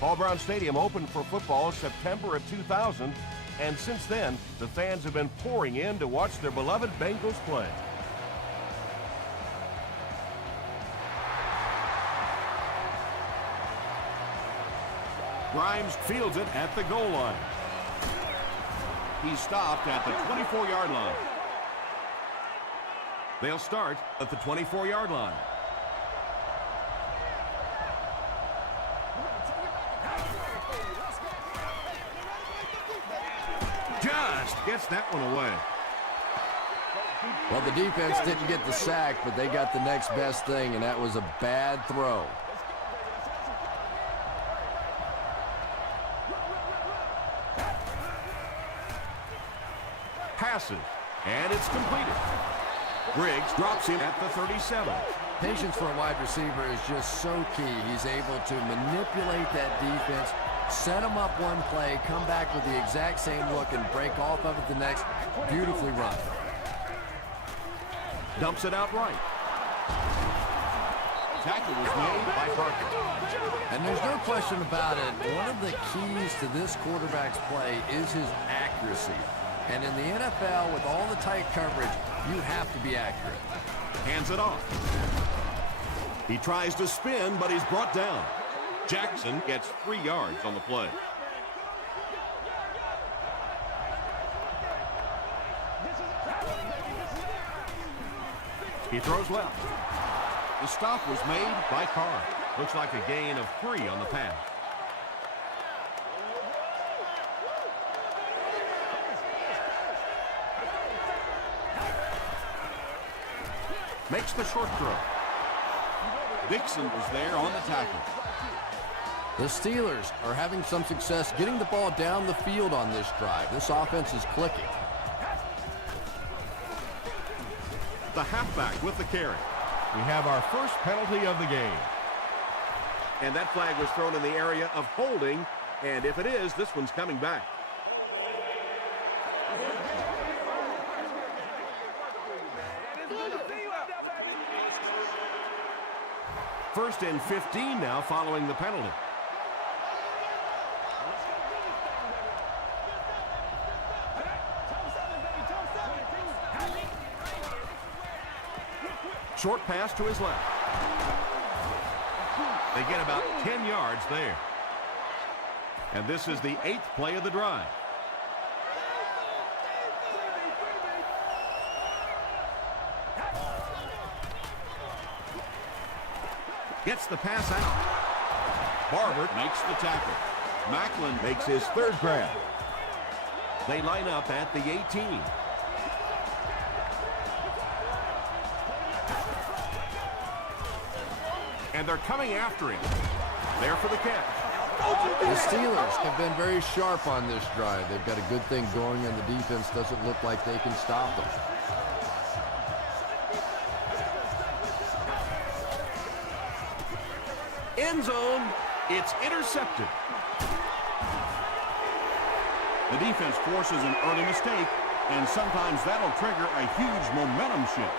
Paul Brown Stadium opened for football September of 2000, and since then, the fans have been pouring in to watch their beloved Bengals play. Grimes fields it at the goal line. He's stopped at the 24-yard line. They'll start at the 24-yard line. Just gets that one away. Well, the defense didn't get the sack, but they got the next best thing, and that was a bad throw. Passes, and it's completed. Briggs drops him at the 37. Patience for a wide receiver is just so key. He's able to manipulate that defense, set them up one play, come back with the exact same look, and break off of it the next. Beautifully run. Dumps it out right. Tackle was made by Parker. And there's no question about it. One of the keys to this quarterback's play is his accuracy. And in the NFL, with all the tight coverage, you have to be accurate. Hands it off. He tries to spin, but he's brought down. Jackson gets 3 yards on the play. He throws left. The stop was made by Carr. Looks like a gain of 3 on the pass. Makes the short throw. Dixon was there on the tackle. The Steelers are having some success getting the ball down the field on this drive. This offense is clicking. The halfback with the carry. We have our first penalty of the game. And that flag was thrown in the area of holding, and if it is, this one's coming back. First and 15 now following the penalty. Short pass to his left. They get about 10 yards there. And this is the 8th play of the drive. Gets the pass out. Barber makes the tackle. Macklin makes his 3rd grab. They line up at the 18. And they're coming after him. There for the catch. The Steelers have been very sharp on this drive. They've got a good thing going, and the defense doesn't look like they can stop them. End zone. It's intercepted. The defense forces an early mistake, and sometimes that'll trigger a huge momentum shift.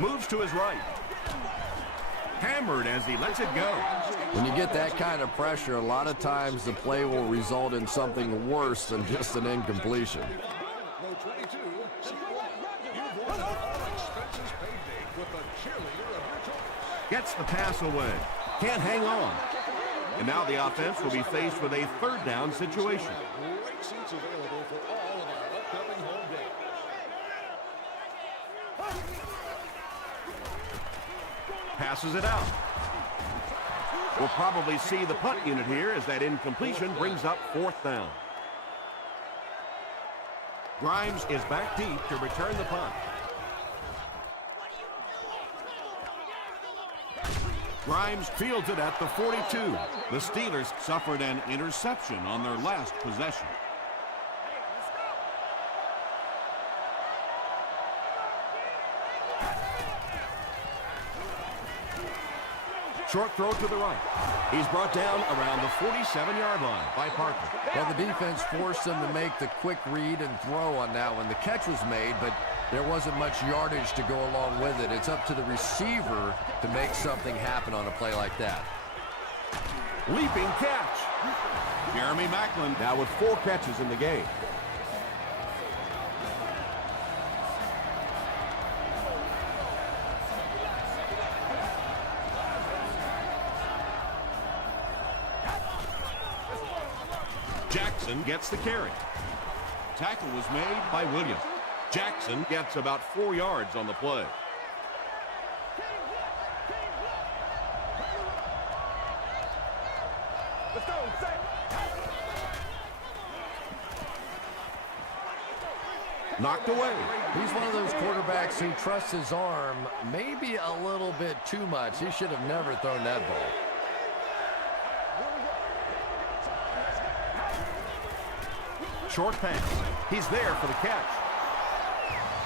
Moves to his right. Hammered as he lets it go. When you get that kind of pressure, a lot of times the play will result in something worse than just an incompletion. Gets the pass away. Can't hang on. And now the offense will be faced with a 3rd down situation. Passes it out. We'll probably see the punt unit here as that incompletion brings up 4th down. Grimes is back deep to return the punt. Grimes fields it at the 42. The Steelers suffered an interception on their last possession. Short throw to the right. He's brought down around the 47-yard line by Parker. Well, the defense forced him to make the quick read and throw on that one. The catch was made, but there wasn't much yardage to go along with it. It's up to the receiver to make something happen on a play like that. Leaping catch. Jeremy Maclin now with 4 catches in the game. Jackson gets the carry. Tackle was made by Williams. Jackson gets about 4 yards on the play. Knocked away. He's one of those quarterbacks who trusts his arm maybe a little bit too much. He should have never thrown that ball. Short pass. He's there for the catch.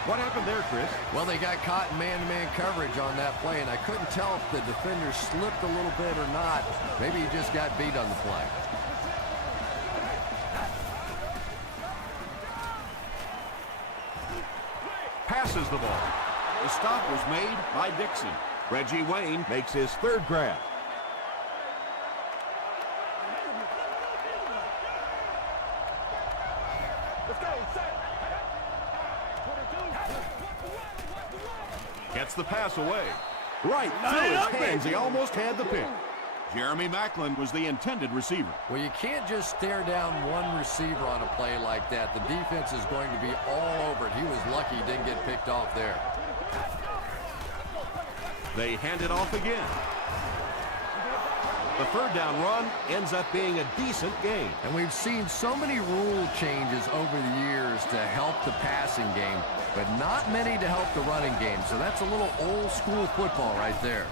What happened there, Chris? Well, they got caught in man-to-man coverage on that play, and I couldn't tell if the defender slipped a little bit or not. Maybe he just got beat on the play. Passes the ball. The stop was made by Dixon. Reggie Wayne makes his 3rd grab. Gets the pass away. Right through his hands. He almost had the pick. Jeremy Maclin was the intended receiver. Well, you can't just stare down one receiver on a play like that. The defense is going to be all over it. He was lucky he didn't get picked off there. They hand it off again. The 3rd down run ends up being a decent gain. And we've seen so many rule changes over the years to help the passing game, but not many to help the running game. So that's a little old school football right there.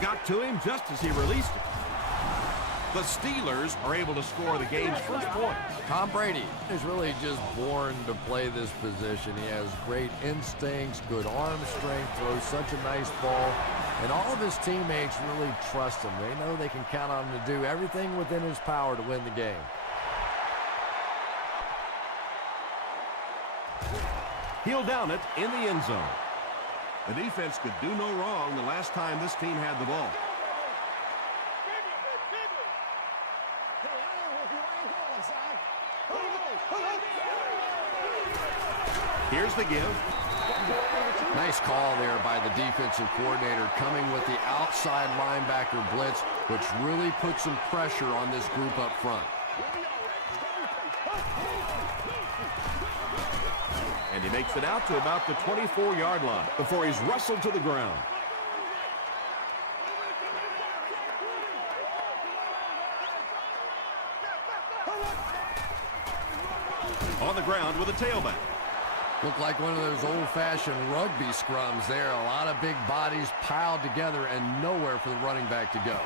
Got to him just as he released it. The Steelers are able to score the game's first point. Tom Brady is really just born to play this position. He has great instincts, good arm strength, throws such a nice ball. And all of his teammates really trust him. They know they can count on him to do everything within his power to win the game. He'll down it in the end zone. The defense could do no wrong the last time this team had the ball. Here's the give. Nice call there by the defensive coordinator, coming with the outside linebacker blitz, which really put some pressure on this group up front. And he makes it out to about the 24-yard line before he's wrestled to the ground. On the ground with a tailback. Looked like one of those old-fashioned rugby scrums there. A lot of big bodies piled together and nowhere for the running back to go.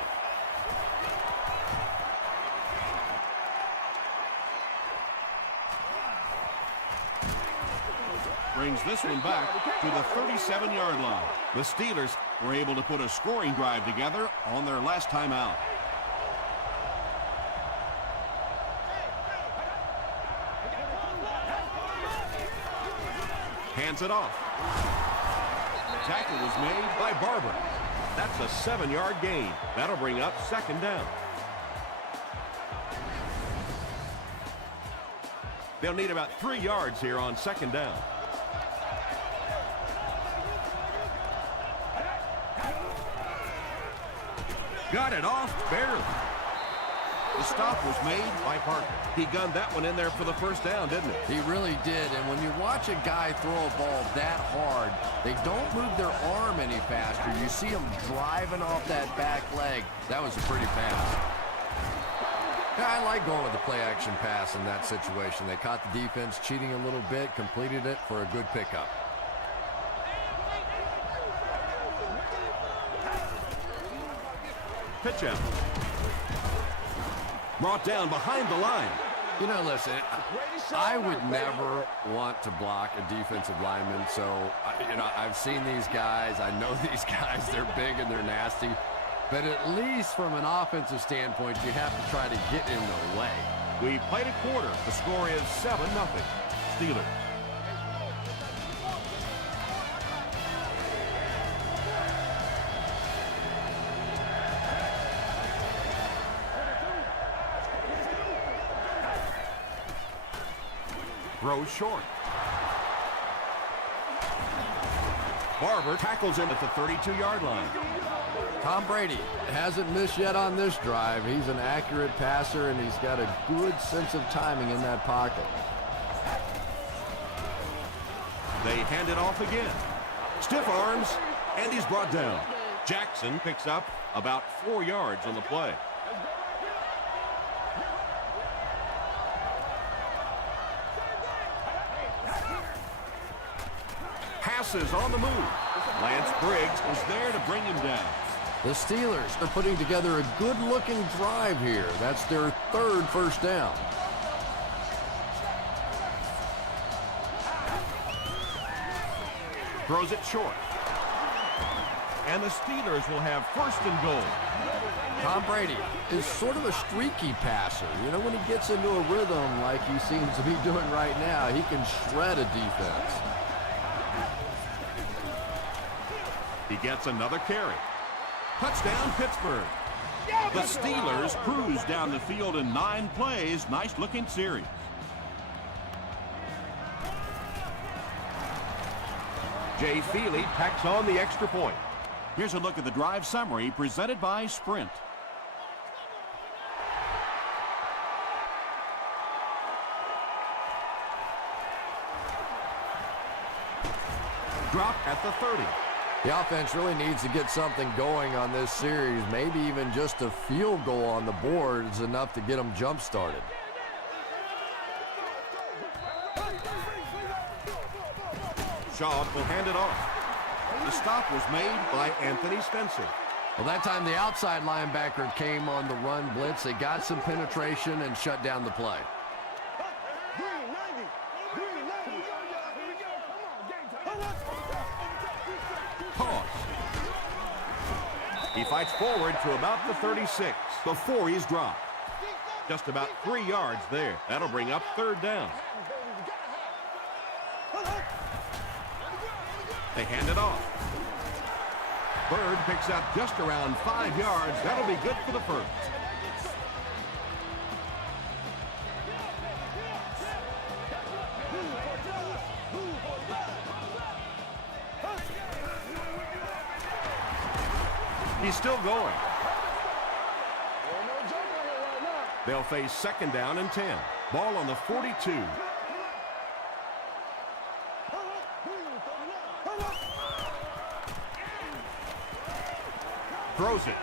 Brings this one back to the 37-yard line. The Steelers were able to put a scoring drive together on their last time out. Hands it off. Tackle was made by Barber. That's a 7-yard gain. That'll bring up 2nd down. They'll need about 3 yards here on 2nd down. Got it off barely. The stop was made by Parker. He gunned that one in there for the 1st down, didn't he? He really did. And when you watch a guy throw a ball that hard, they don't move their arm any faster. You see him driving off that back leg. That was a pretty pass. I like going with the play-action pass in that situation. They caught the defense cheating a little bit, completed it for a good pickup. Pitch out. Brought down behind the line. You know, listen, I would never want to block a defensive lineman. So, I've seen these guys. I know these guys. They're big and they're nasty. But at least from an offensive standpoint, you have to try to get in the way. We played a quarter. The score is 7-0. Steelers. Throws short. Barber tackles him at the 32-yard line. Tom Brady hasn't missed yet on this drive. He's an accurate passer, and he's got a good sense of timing in that pocket. They hand it off again. Stiff arms, and he's brought down. Jackson picks up about 4 yards on the play. Passes on the move. Lance Briggs is there to bring him down. The Steelers are putting together a good-looking drive here. That's their 3rd first down. Throws it short. And the Steelers will have 1st and goal. Tom Brady is sort of a streaky passer. You know, when he gets into a rhythm like he seems to be doing right now, he can shred a defense. He gets another carry. Touchdown, Pittsburgh. The Steelers cruise down the field in 9 plays. Nice-looking series. Jay Feely tacks on the extra point. Here's a look at the drive summary presented by Sprint. Drop at the 30. The offense really needs to get something going on this series. Maybe even just a field goal on the board is enough to get them jump-started. Shaw will hand it off. The stop was made by Anthony Spencer. Well, that time the outside linebacker came on the run blitz. They got some penetration and shut down the play. He fights forward to about the 36 before he's dropped. Just about 3 yards there. That'll bring up 3rd down. They hand it off. Bird picks up just around 5 yards. That'll be good for the 1st. He's still going. They'll face 2nd down and 10. Ball on the 42. Throws it.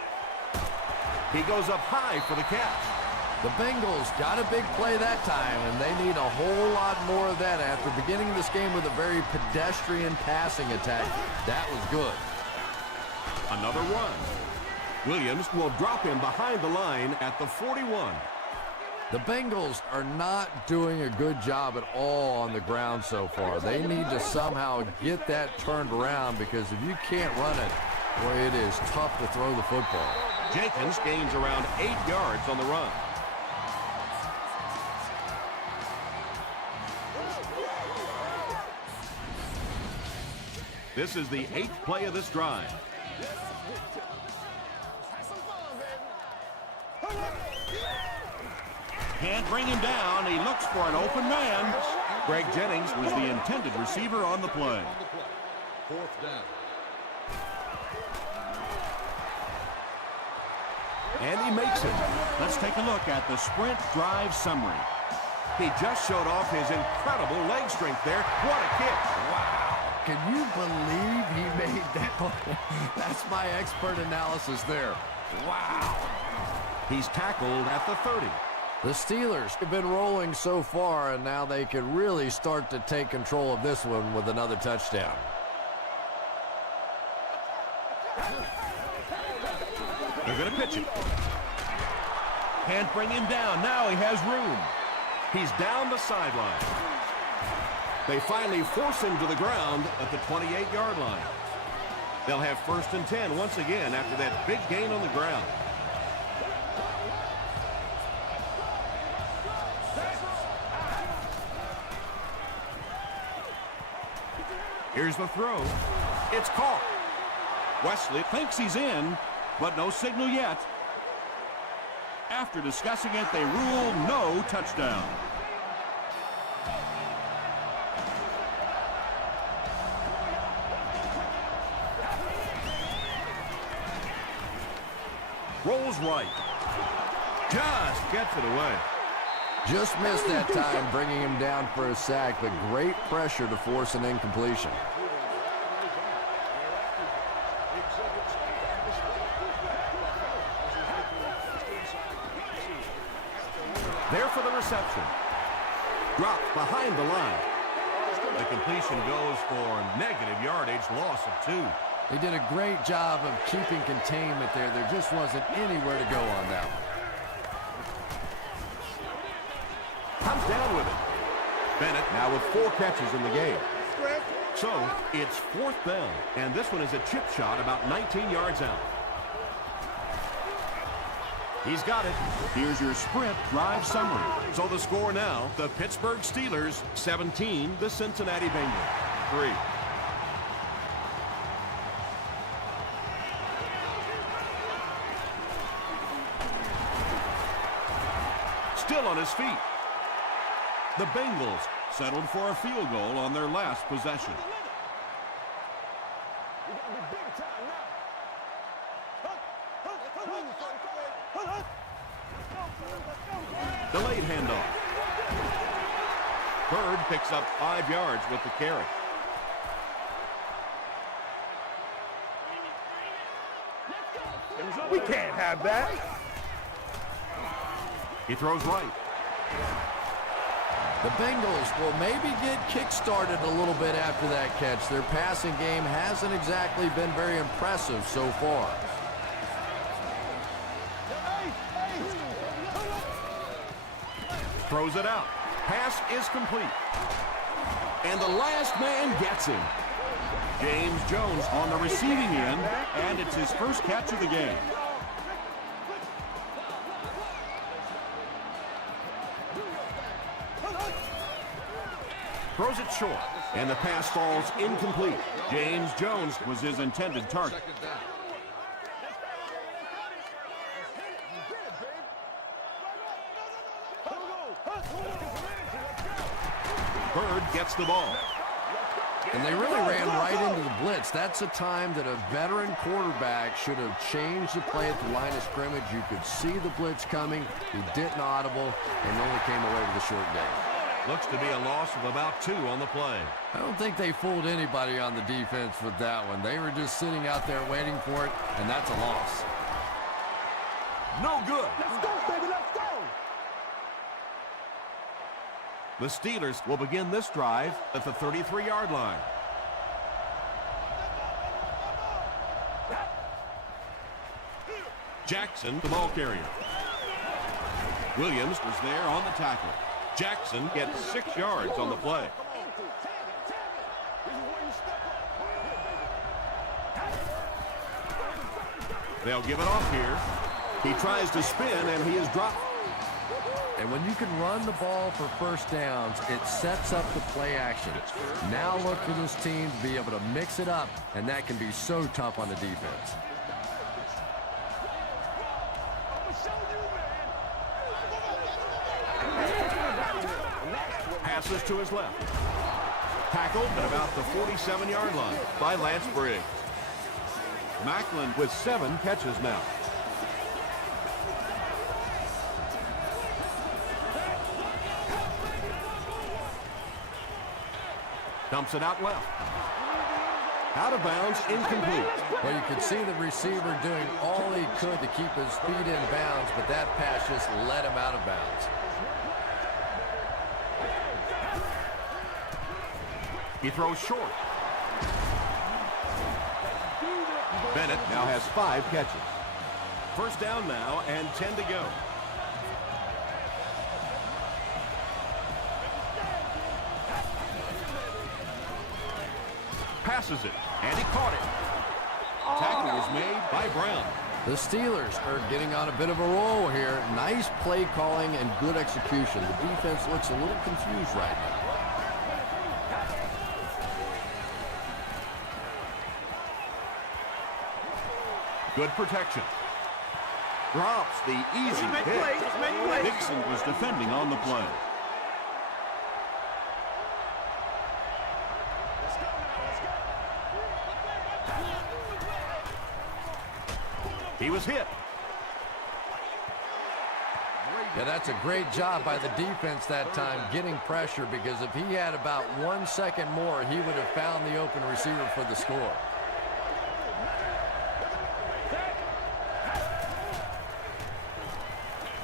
He goes up high for the catch. The Bengals got a big play that time, and they need a whole lot more of that after beginning this game with a very pedestrian passing attack. That was good. Another run. Williams will drop him behind the line at the 41. The Bengals are not doing a good job at all on the ground so far. They need to somehow get that turned around, because if you can't run it, boy, it is tough to throw the football. Jenkins gains around 8 yards on the run. This is the 8th play of this drive. Can't bring him down. He looks for an open man. Greg Jennings was the intended receiver on the play. 4th down. And he makes it. Let's take a look at the Sprint drive summary. He just showed off his incredible leg strength there. What a kick. Wow. Can you believe he made that one? That's my expert analysis there. Wow. He's tackled at the 30. The Steelers have been rolling so far, and now they can really start to take control of this one with another touchdown. They're going to pitch it. Can't bring him down. Now he has room. He's down the sideline. They finally force him to the ground at the 28-yard line. They'll have 1st and 10 once again after that big gain on the ground. Here's the throw. It's caught. Wesley thinks he's in, but no signal yet. After discussing it, they rule no touchdown. Rolls right. Just gets it away. Just missed that time, bringing him down for a sack, but great pressure to force an incompletion. There for the reception. Dropped behind the line. The completion goes for negative yardage, loss of 2. They did a great job of keeping containment there. There just wasn't anywhere to go on that one. Comes down with it. Bennett now with 4 catches in the game. So it's 4th down, and this one is a chip shot about 19 yards out. He's got it. Here's your sprint drive summary. So the score now, the Pittsburgh Steelers 17, the Cincinnati Bengals 3. Still on his feet. The Bengals settled for a field goal on their last possession. Delayed handoff. Bird picks up 5 yards with the carry. We can't have that. He throws right. The Bengals will maybe get kick-started a little bit after that catch. Their passing game hasn't exactly been very impressive so far. Throws it out. Pass is complete. And the last man gets him. James Jones on the receiving end, and it's his first catch of the game. Throws it short, and the pass falls incomplete. James Jones was his intended target. 2nd down. Bird gets the ball. And they really ran right into the blitz. That's a time that a veteran quarterback should have changed the play at the line of scrimmage. You could see the blitz coming. He didn't audible and only came away with a short gain. Looks to be a loss of about 2 on the play. I don't think they fooled anybody on the defense with that one. They were just sitting out there waiting for it, and that's a loss. No good. Let's go, baby, let's go. The Steelers will begin this drive at the 33-yard line. Jackson, the ball carrier. Williams was there on the tackle. Jackson gets 6 yards on the play. They'll give it off here. He tries to spin, and he is dropped. And when you can run the ball for first downs, it sets up the play action. Now look for this team to be able to mix it up, and that can be so tough on the defense. Passes to his left. Tackled at about the 47-yard line by Lance Briggs. Macklin with 7 catches now. Dumps it out left. Out of bounds, incomplete. Well, you could see the receiver doing all he could to keep his feet in bounds, but that pass just let him out of bounds. He throws short. Bennett now has 5 catches. First down now and 10 to go. passes it, and he caught it. Tackle was made by Brown. The Steelers are getting on a bit of a roll here. Nice play calling and good execution. The defense looks a little confused right now. Good protection. Drops the easy hit. Dixon was defending on the play. He was hit. Yeah, that's a great job by the defense that time, getting pressure, because if he had about 1 second more, he would have found the open receiver for the score.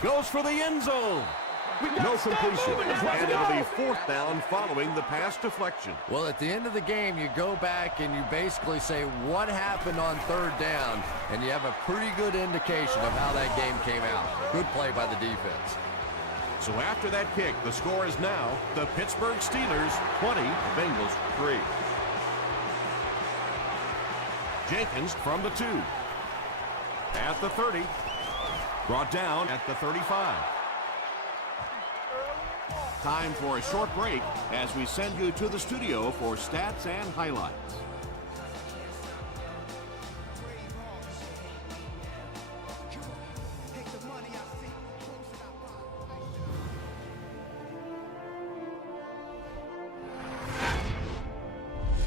Goes for the end zone. No completion, and it'll be 4th down following the pass deflection. Well, at the end of the game, you go back and you basically say what happened on 3rd down, and you have a pretty good indication of how that game came out. Good play by the defense. So after that kick, the score is now the Pittsburgh Steelers 20, Bengals 3. Jenkins from the 2. At the 30. Brought down at the 35. Time for a short break as we send you to the studio for stats and highlights.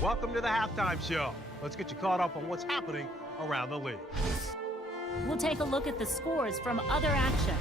Welcome to the halftime show. Let's get you caught up on what's happening around the league. We'll take a look at the scores from other action.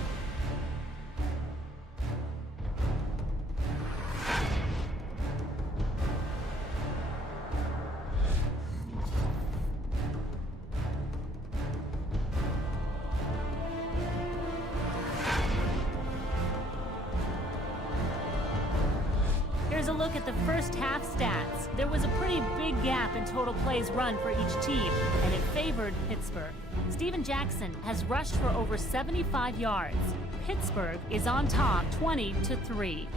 Here's a look at the first half stats. There was a pretty big gap in total plays run for each team, and it favored Pittsburgh. Steven Jackson has rushed for over 75 yards. Pittsburgh is on top 20-3.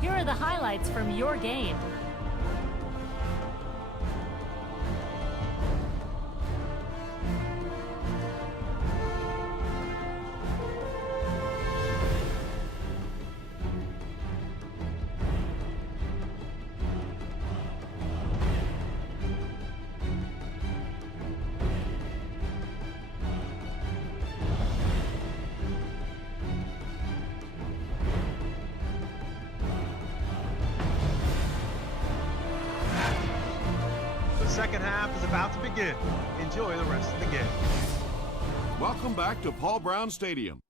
Here are the highlights from your game. The second half is about to begin. Enjoy the rest of the game. Welcome back to Paul Brown Stadium.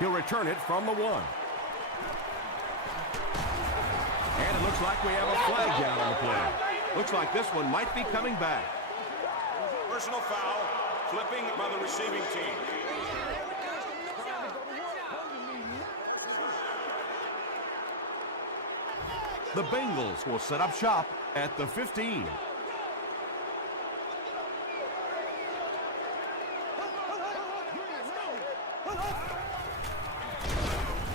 He'll return it from the 1. And it looks like we have a flag down on the play. Looks like this one might be coming back. Personal foul, flipping by the receiving team. The Bengals will set up shop at the 15.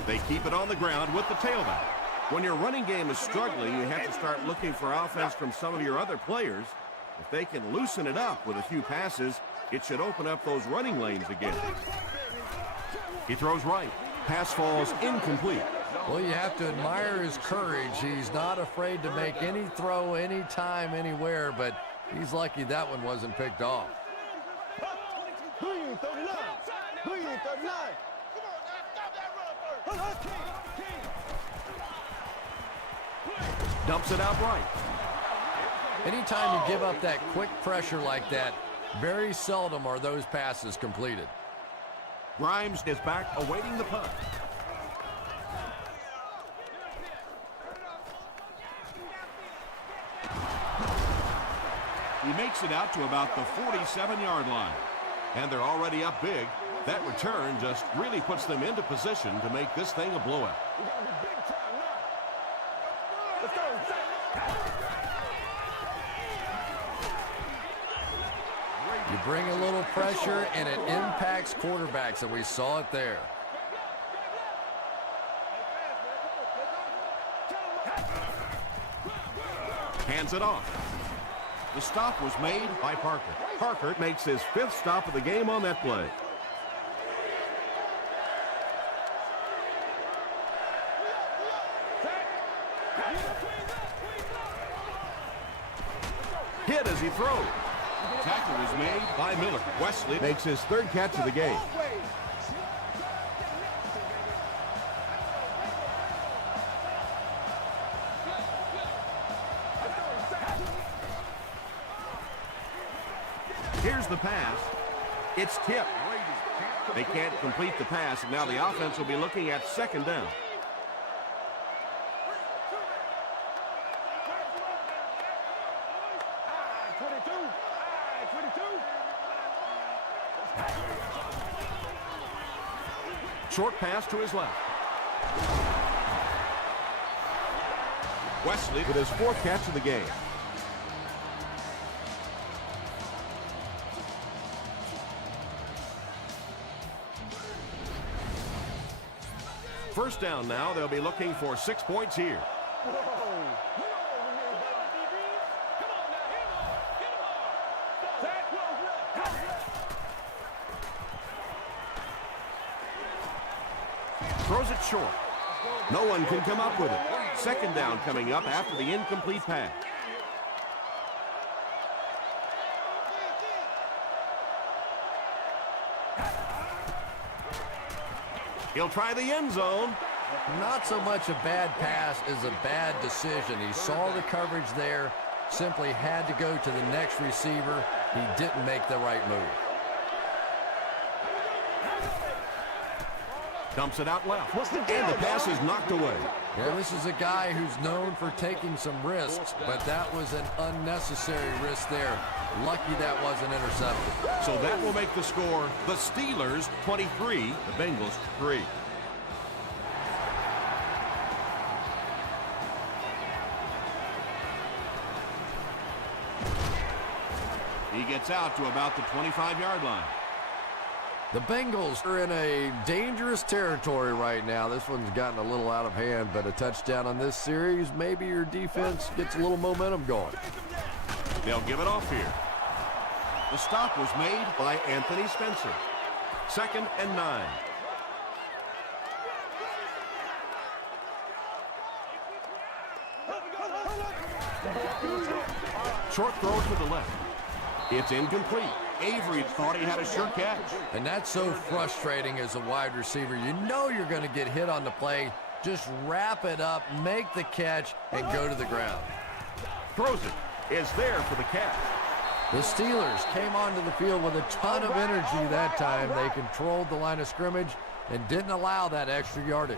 They keep it on the ground with the tailback. When your running game is struggling, you have to start looking for offense from some of your other players. If they can loosen it up with a few passes, it should open up those running lanes again. He throws right. Pass falls incomplete. Well, you have to admire his courage. He's not afraid to make any throw, anytime, anywhere, but he's lucky that one wasn't picked off. Dumps it out right. Anytime you give up that quick pressure like that, very seldom are those passes completed. Grimes is back awaiting the punt. He makes it out to about the 47-yard line. And they're already up big. That return just really puts them into position to make this thing a blowout. bring a little pressure, and it impacts quarterbacks, and we saw it there. Hands it off. The stop was made by Parker. Parker makes his 5th stop of the game on that play. Hit as he throws. Tackle was made by Miller. Wesley makes his 3rd catch of the game. Here's the pass. It's tipped. They can't complete the pass, and now the offense will be looking at 2nd down. Short pass to his left. Wesley with his 4th catch of the game. First down now. They'll be looking for 6 points here. Throws it short. No one can come up with it. 2nd down coming up after the incomplete pass. He'll try the end zone. Not so much a bad pass as a bad decision. He saw the coverage there, simply had to go to the next receiver. He didn't make the right move. Dumps it out left. And the pass is knocked away. Yeah, this is a guy who's known for taking some risks, but that was an unnecessary risk there. Lucky that wasn't intercepted. So that will make the score the Steelers 23, the Bengals 3. He gets out to about the 25-yard line. The Bengals are in a dangerous territory right now. This one's gotten a little out of hand, but a touchdown on this series, maybe your defense gets a little momentum going. They'll give it off here. The stop was made by Anthony Spencer. 2nd and 9. Short throw to the left. It's incomplete. Avery thought he had a sure catch. And that's so frustrating as a wide receiver. You know you're going to get hit on the play. Just wrap it up, make the catch, and go to the ground. Throws it. Is there for the catch. The Steelers came onto the field with a ton of energy that time. They controlled the line of scrimmage and didn't allow that extra yardage.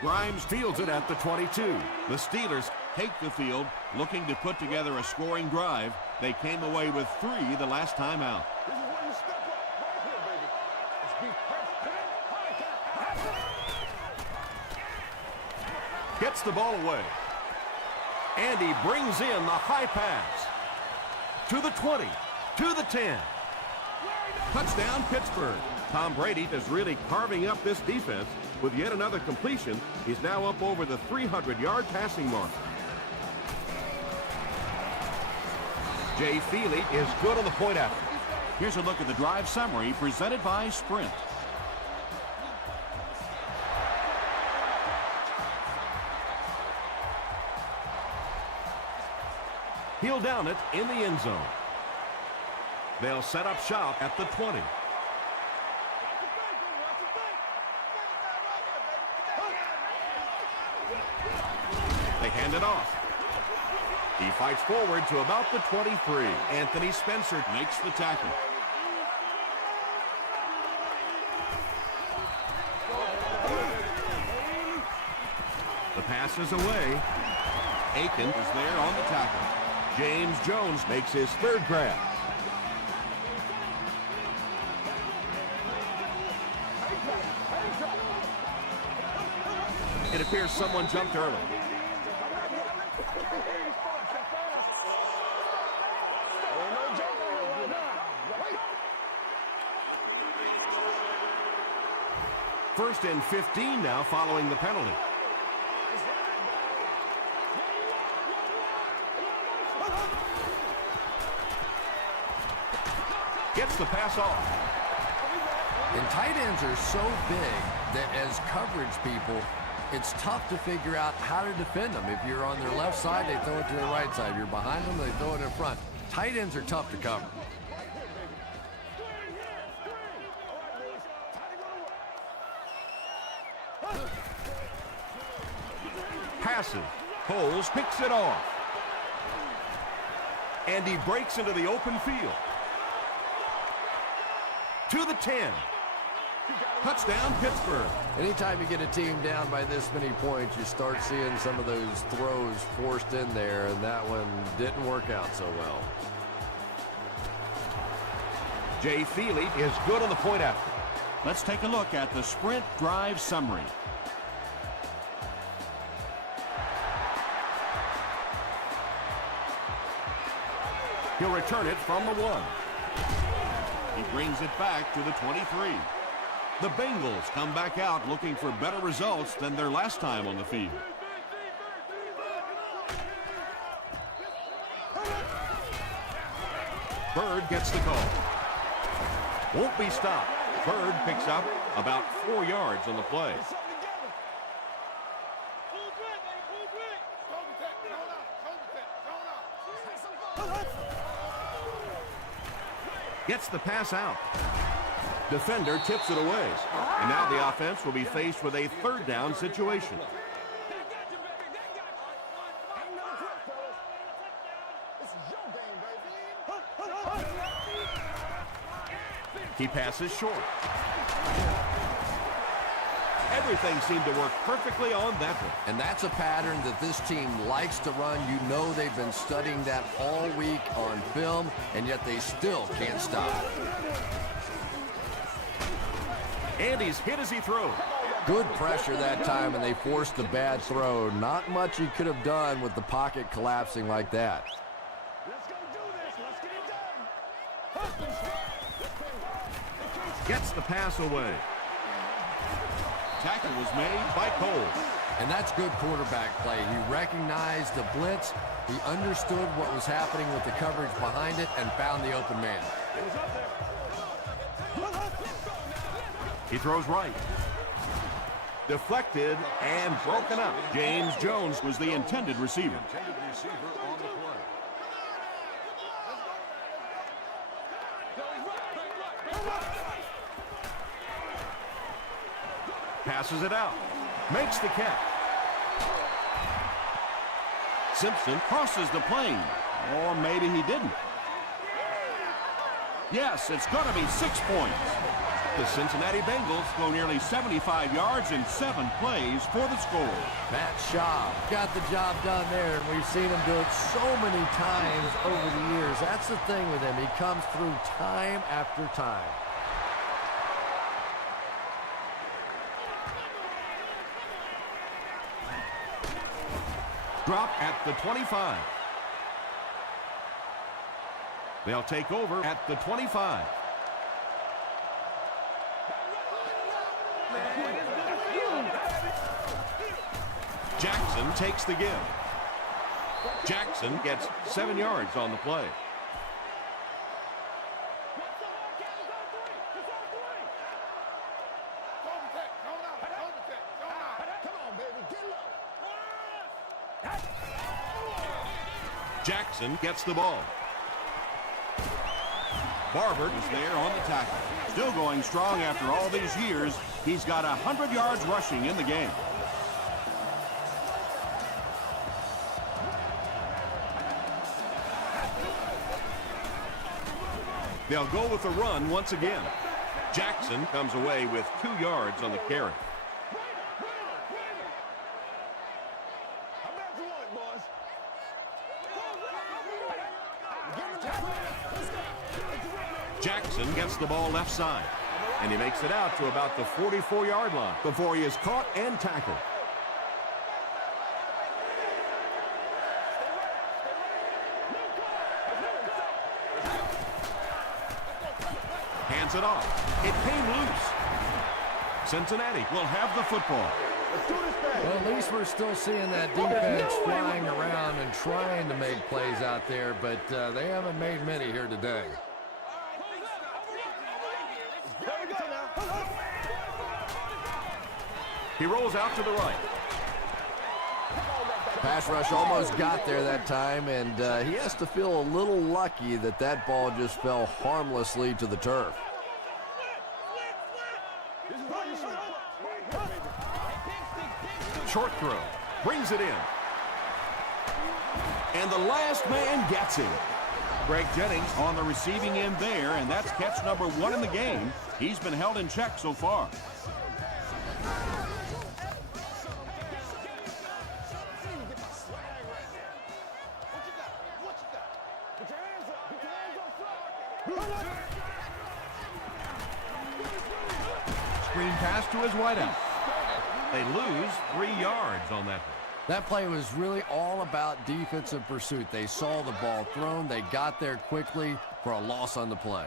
Grimes fields it at the 22. The Steelers take the field, looking to put together a scoring drive. They came away with 3 the last time out. This is where you step up right here, baby. Let's be perfect. Gets the ball away. And he brings in the high pass. To the 20. To the 10. Touchdown, Pittsburgh. Tom Brady is really carving up this defense. With yet another completion, he's now up over the 300-yard passing mark. Jay Feely is good on the point after. Here's a look at the drive summary presented by Sprint. He'll down it in the end zone. They'll set up shop at the 20. They hand it off. He fights forward to about the 23. Anthony Spencer makes the tackle. The pass is away. Aiken is there on the tackle. James Jones makes his 3rd grab. It appears someone jumped early. Ain't no joke on it right now. Wait. First and 15 now following the penalty. Gets the pass off. And tight ends are so big that as coverage people, it's tough to figure out how to defend them. If you're on their left side, they throw it to their right side. If you're behind them, they throw it in front. Tight ends are tough to cover. Passes. Coles picks it off. And he breaks into the open field. To the 10. Touchdown, Pittsburgh. Anytime you get a team down by this many points, you start seeing some of those throws forced in there, and that one didn't work out so well. Jay Feely is good on the point after. Let's take a look at the sprint drive summary. He'll return it from the 1. He brings it back to the 23. The Bengals come back out looking for better results than their last time on the field. Bird gets the call. Won't be stopped. Bird picks up about 4 yards on the play. Gets the pass out. Defender tips it away. And now the offense will be faced with a third down situation. He passes short. Everything seemed to work perfectly on that one. And that's a pattern that this team likes to run. You know they've been studying that all week on film, and yet they still can't stop. And he's hit as he throws. Good pressure that time, and they forced the bad throw. Not much he could have done with the pocket collapsing like that. Let's go do this. Let's get it done. Gets the pass away. Tackle was made by Coles. And that's good quarterback play. He recognized the blitz. He understood what was happening with the coverage behind it and found the open man. He throws right. Deflected and broken up. James Jones was the intended receiver. Intended receiver on the play. Passes it out. Makes the catch. Simpson crosses the plane. Or maybe he didn't. Yes, it's going to be 6 points. The Cincinnati Bengals go nearly 75 yards in 7 plays for the score. Matt Schaub got the job done there, and we've seen him do it so many times over the years. That's the thing with him. He comes through time after time. Drop at the 25. They'll take over at the 25. Jackson takes the give. Jackson gets 7 yards on the play. Jackson gets the ball. Barber is there on the tackle. Still going strong after all these years. He's got 100 yards rushing in the game. They'll go with the run once again. Jackson comes away with 2 yards on the carry. Jackson gets the ball left side, and he makes it out to about the 44-yard line before he is caught and tackled. hands it off. It came loose. Cincinnati will have the football. Well, at least we're still seeing that defense flying around and trying to make plays out there, but they haven't made many here today. He rolls out to the right. Pass rush almost got there that time, and he has to feel a little lucky that that ball just fell harmlessly to the turf. Short throw. Brings it in. And the last man gets him. Greg Jennings on the receiving end there, and that's catch number 1 in the game. He's been held in check so far. Screen pass to his wideout. They lose 3 yards on that one. That play was really all about defensive pursuit. They saw the ball thrown. They got there quickly for a loss on the play.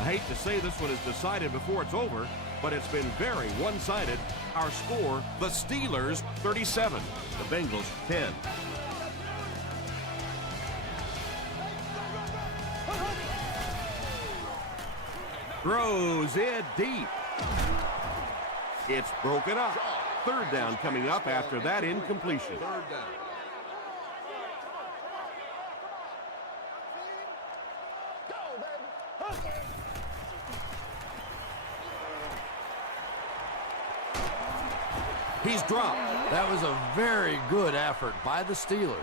I hate to say this one is decided before it's over, but it's been very one-sided. Our score, the Steelers 37, the Bengals 10. Throws it deep. It's broken up. 3rd down coming up after that incompletion. 3rd down. He's dropped. That was a very good effort by the Steelers.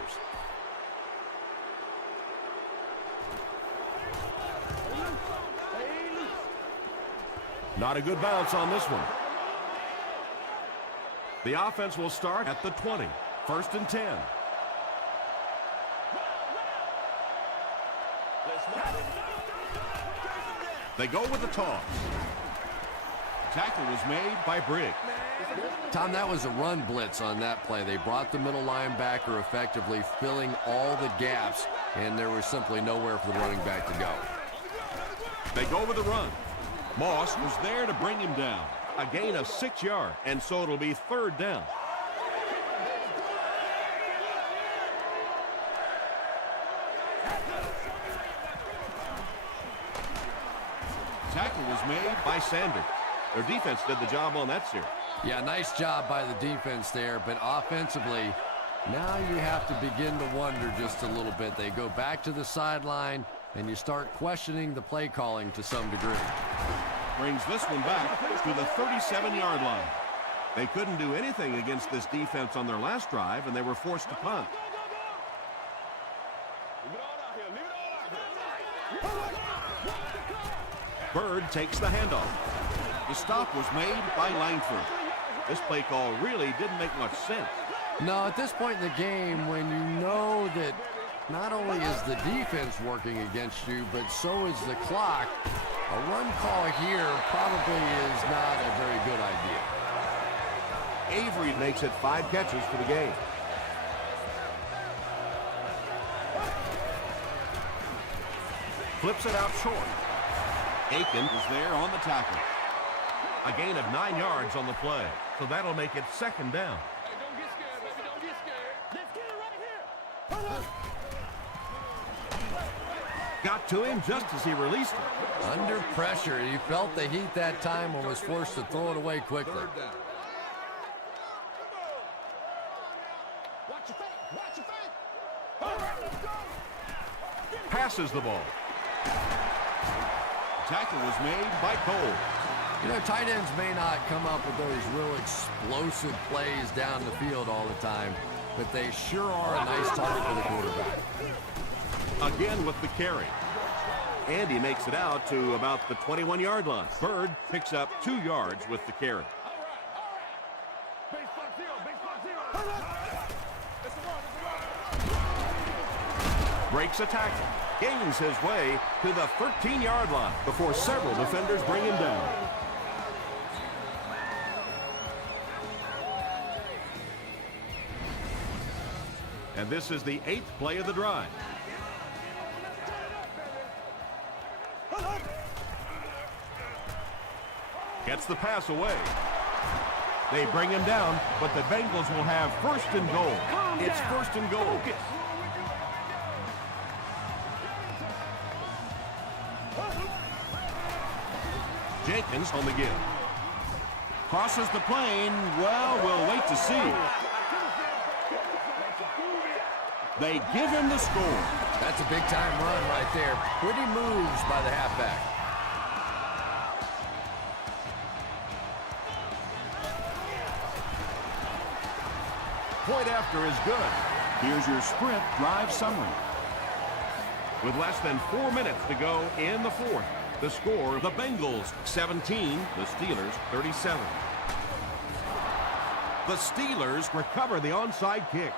Not a good bounce on this one. The offense will start at the 20. 1st and 10. They go with the toss. Tackle was made by Briggs. Tom, that was a run blitz on that play. They brought the middle linebacker effectively, filling all the gaps, and there was simply nowhere for the running back to go. They go with the run. Moss was there to bring him down. A gain of 6 yards, and so it'll be 3rd down. Tackle was made by Sanders. Their defense did the job on that series. Yeah, nice job by the defense there, but offensively, now you have to begin to wonder just a little bit. They go back to the sideline, and you start questioning the play calling to some degree. Brings this one back to the 37-yard line. They couldn't do anything against this defense on their last drive, and they were forced to punt. Bird takes the handoff. The stop was made by Langford. This play call really didn't make much sense. No, at this point in the game, when you know that not only is the defense working against you, but so is the clock, a run call here probably is not a very good idea. Avery makes it 5 catches for the game. Flips it out short. Aiken is there on the tackle. A gain of 9 yards on the play, so that'll make it 2nd down. Hey, don't get scared, baby. Don't get scared. Let's get it right here. Got to him just as he released it. Under pressure, he felt the heat that time and was forced to throw it away quickly. 3rd down. Watch your face. Watch your face. All right, let's go. Passes the ball. Tackle was made by Cole. You know, tight ends may not come up with those real explosive plays down the field all the time, but they sure are a nice target for the quarterback. Again with the carry. Andy makes it out to about the 21-yard line. Bird picks up 2 yards with the carry. Base spot zero. Base spot zero. It's a run. Breaks a tackle. Gains his way to the 13-yard line before several defenders bring him down. And this is the 8th play of the drive. Gets the pass away. They bring him down, but the Bengals will have first and goal. It's first and goal. Jenkins on the give. Crosses the plane. Well, we'll wait to see. They give him the score. That's a big-time run right there. Pretty moves by the halfback. Point after is good. Here's your sprint drive summary. With less than 4 minutes to go in the fourth, the score, the Bengals 17, the Steelers 37. The Steelers recover the onside kick.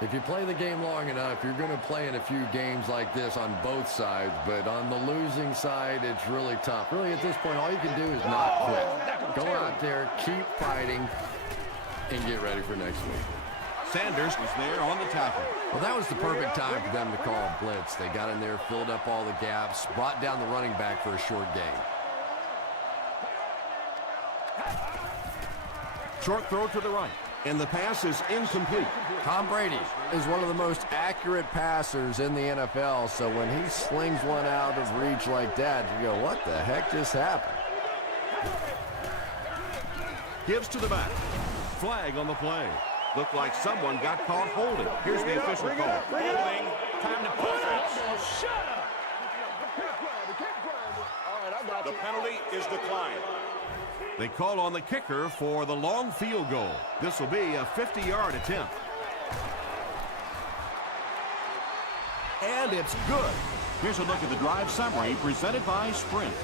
If you play the game long enough, you're going to play in a few games like this on both sides, but on the losing side, it's really tough. Really, at this point, all you can do is not quit. Go out there, keep fighting, and get ready for next week. Sanders was there on the tackle. Well, that was the perfect time for them to call a blitz. They got in there, filled up all the gaps, brought down the running back for a short gain. Short throw to the right, and the pass is incomplete. Tom Brady is one of the most accurate passers in the NFL, so when he slings one out of reach like that, you go, what the heck just happened? Gives to the back. Flag on the play. Looked like someone got caught holding. Here's the official call. Holding. Time to push it. The penalty is declined. They call on the kicker for the long field goal. This will be a 50-yard attempt. And it's good. Here's a look at the drive summary presented by Sprint.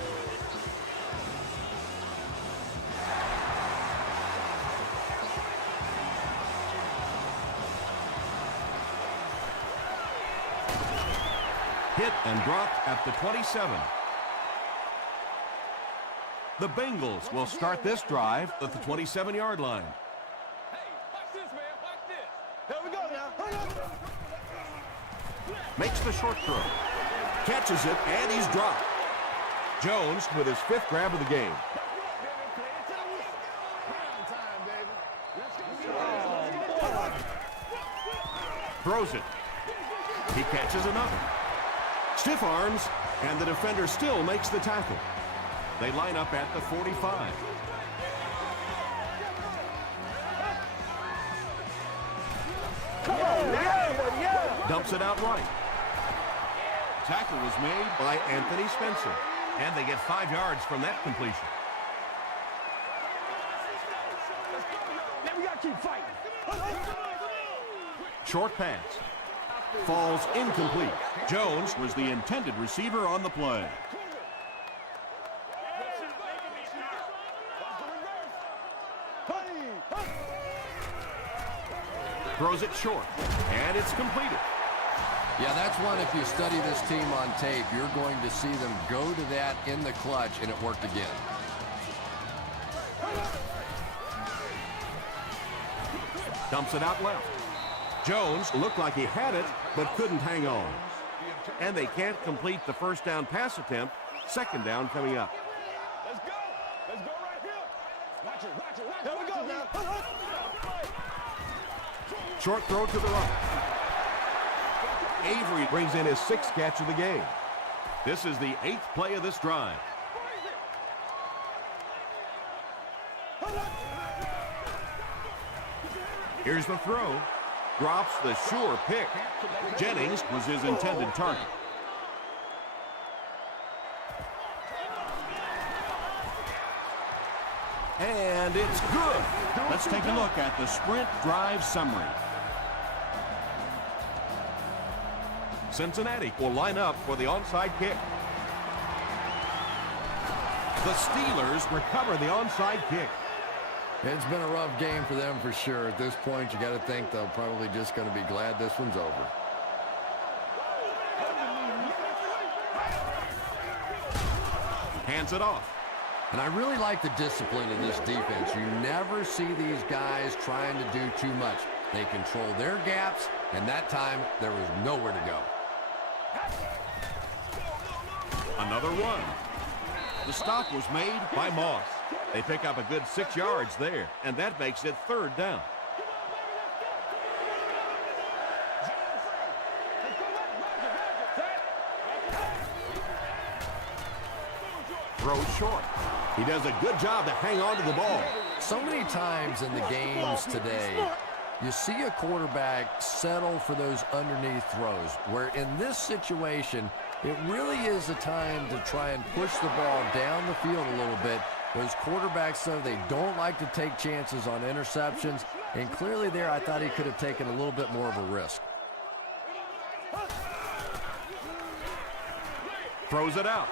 Hit and dropped at the 27. The Bengals will start this drive at the 27-yard line. Hey, watch this, man. Watch this. Here we go now. Makes the short throw. Catches it, and he's dropped. Jones with his 5th grab of the game. Throws it. He catches another. Stiff arms, and the defender still makes the tackle. They line up at the 45. Dumps it out right. Tackle was made by Anthony Spencer, and they get 5 yards from that completion. Now we gotta keep fighting. Short pass. Falls incomplete. Jones was the intended receiver on the play. Throws it short, and it's completed. Yeah, that's one, if you study this team on tape, you're going to see them go to that in the clutch, and it worked again. Dumps it out left. Jones looked like he had it, but couldn't hang on. And they can't complete the first down pass attempt. Second down coming up. Let's go. Let's go right here. Watch it, watch it, watch it. Here we go now. Short throw to the right. Avery brings in his 6th catch of the game. This is the 8th play of this drive. Here's the throw. Drops the sure pick. Jennings was his intended target. And it's good. Let's take a look at the sprint drive summary. Cincinnati will line up for the onside kick. The Steelers recover the onside kick. It's been a rough game for them for sure. At this point, you got to think they're probably just going to be glad this one's over. Hands it off. And I really like the discipline of this defense. You never see these guys trying to do too much. They control their gaps, and that time there was nowhere to go. Another run. The stop was made by Moss. They pick up a good 6 yards there, and that makes it 3rd down. Throws short. He does a good job to hang on to the ball. So many times in the games today, you see a quarterback settle for those underneath throws, where in this situation, it really is a time to try and push the ball down the field a little bit. Those quarterbacks, though, they don't like to take chances on interceptions, and clearly there I thought he could have taken a little bit more of a risk. Throws it out.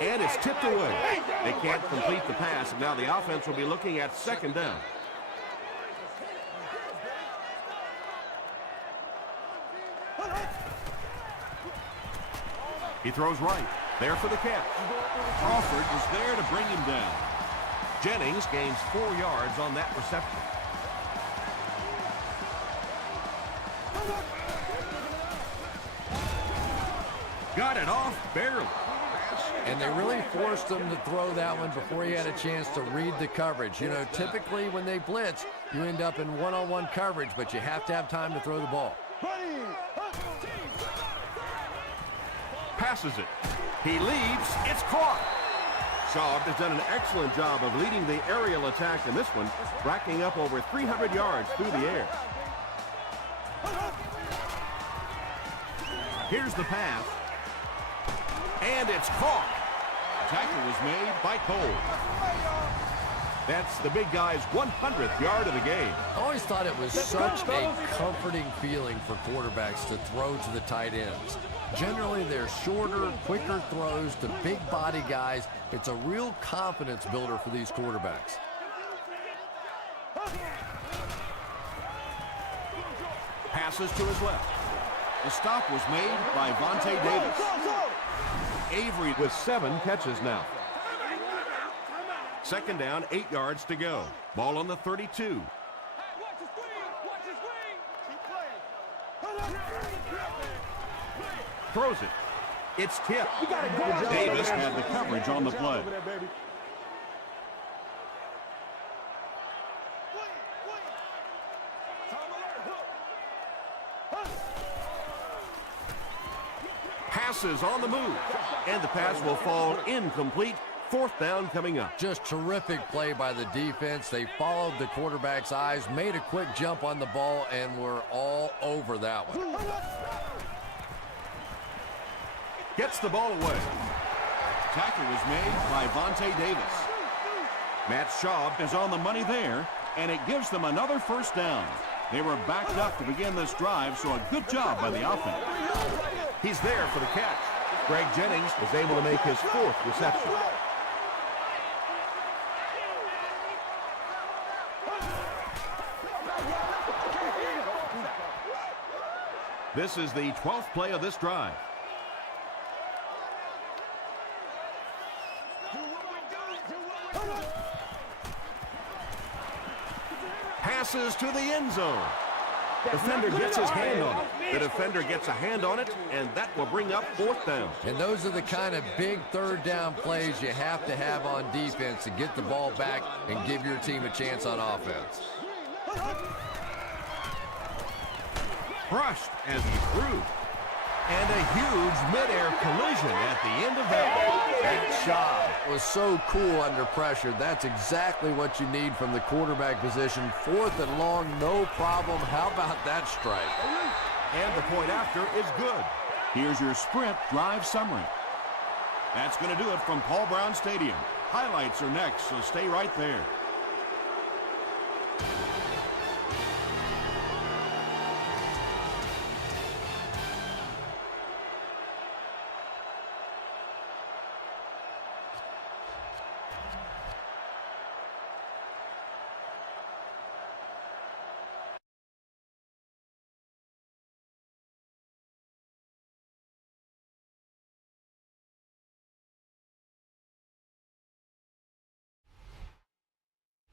And it's tipped away. They can't complete the pass, and now the offense will be looking at 2nd down. He throws right. There for the catch. Crawford was there to bring him down. Jennings gains 4 yards on that reception. Got it off barely. And they really forced him to throw that one before he had a chance to read the coverage. You know, typically when they blitz, you end up in one-on-one coverage, but you have to have time to throw the ball. Passes it. He leads. It's caught. Schaub has done an excellent job of leading the aerial attack in this one, racking up over 300 yards through the air. Here's the pass. And it's caught. Tackle was made by Cole. That's the big guy's 100th yard of the game. I always thought it was such a comforting feeling for quarterbacks to throw to the tight ends. Generally, they're shorter, quicker throws to big body guys. It's a real confidence builder for these quarterbacks. Passes to his left. The stop was made by Vontae Davis. Avery with 7 catches now. 2nd down, 8 yards to go. Ball on the 32. Throws it. It's tipped. Davis had the coverage on the play. Passes on the move. And the pass will fall incomplete. 4th down coming up. Just terrific play by the defense. They followed the quarterback's eyes, made a quick jump on the ball, and were all over that one. Gets the ball away. Tackle was made by Vontae Davis. Matt Schaub is on the money there, and it gives them another 1st down. They were backed up to begin this drive, so a good job by the offense. He's there for the catch. Greg Jennings was able to make his 4th reception. This is the 12th play of this drive. Passes to the end zone. Defender gets his hand on it. The defender gets a hand on it, and that will bring up 4th down. And those are the kind of big 3rd down plays you have to have on defense to get the ball back and give your team a chance on offense. Crushed as he threw. And a huge midair collision at the end of that. That shot was so cool under pressure. That's exactly what you need from the quarterback position. 4th and long, no problem. How about that strike? And the point after is good. Here's your sprint drive summary. That's going to do it from Paul Brown Stadium. Highlights are next, so stay right there.